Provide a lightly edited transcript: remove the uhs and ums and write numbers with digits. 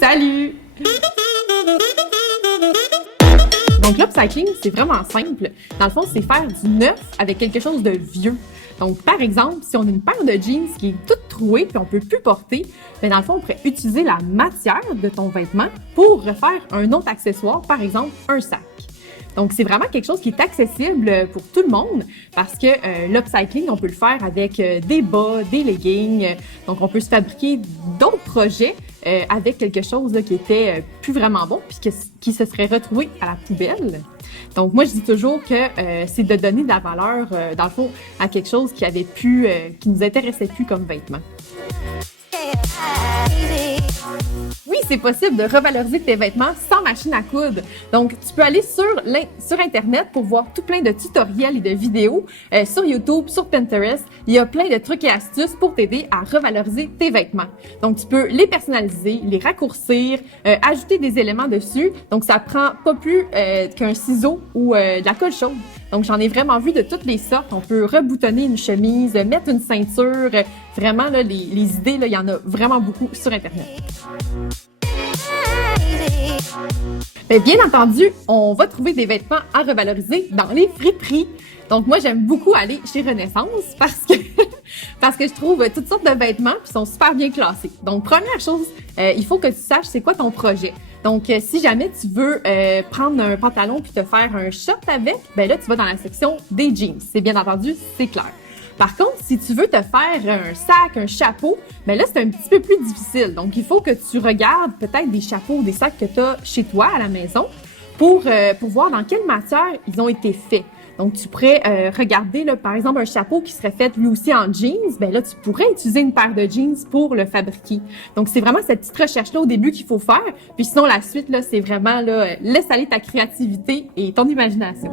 Salut! Donc l'upcycling, c'est vraiment simple. Dans le fond, c'est faire du neuf avec quelque chose de vieux. Donc, par exemple, si on a une paire de jeans qui est toute trouée puis on peut plus porter, bien dans le fond, on pourrait utiliser la matière de ton vêtement pour refaire un autre accessoire, par exemple un sac. Donc, c'est vraiment quelque chose qui est accessible pour tout le monde parce que l'upcycling, on peut le faire avec des bas, des leggings. Donc, on peut se fabriquer d'autres projets avec quelque chose là, qui était plus vraiment bon puis qui se serait retrouvé à la poubelle. Donc, moi, je dis toujours que c'est de donner de la valeur, dans le fond, à quelque chose qui avait pu, qui nous intéressait plus comme vêtement. Oui, c'est possible de revaloriser tes vêtements sans machine à coudre. Donc, tu peux aller sur Internet pour voir tout plein de tutoriels et de vidéos sur YouTube, sur Pinterest. Il y a plein de trucs et astuces pour t'aider à revaloriser tes vêtements. Donc, tu peux les personnaliser, les raccourcir, ajouter des éléments dessus. Donc, ça prend pas plus qu'un ciseau ou de la colle chaude. Donc, j'en ai vraiment vu de toutes les sortes. On peut reboutonner une chemise, mettre une ceinture. Vraiment, là, les idées, là, il y en a vraiment beaucoup sur Internet. Bien entendu, on va trouver des vêtements à revaloriser dans les friperies. Donc, moi, j'aime beaucoup aller chez Renaissance parce que je trouve toutes sortes de vêtements qui sont super bien classés. Donc, première chose, il faut que tu saches c'est quoi ton projet. Donc, si jamais tu veux prendre un pantalon puis te faire un short avec, ben là, tu vas dans la section des jeans. C'est bien entendu, c'est clair. Par contre, si tu veux te faire un sac, un chapeau, ben là, c'est un petit peu plus difficile. Donc, il faut que tu regardes peut-être des chapeaux ou des sacs que tu as chez toi à la maison pour voir dans quelle matière ils ont été faits. Donc, tu pourrais regarder, là, par exemple, un chapeau qui serait fait lui aussi en jeans. Ben là, tu pourrais utiliser une paire de jeans pour le fabriquer. Donc, c'est vraiment cette petite recherche-là au début qu'il faut faire. Puis sinon, la suite, là, c'est vraiment, là, laisse aller ta créativité et ton imagination.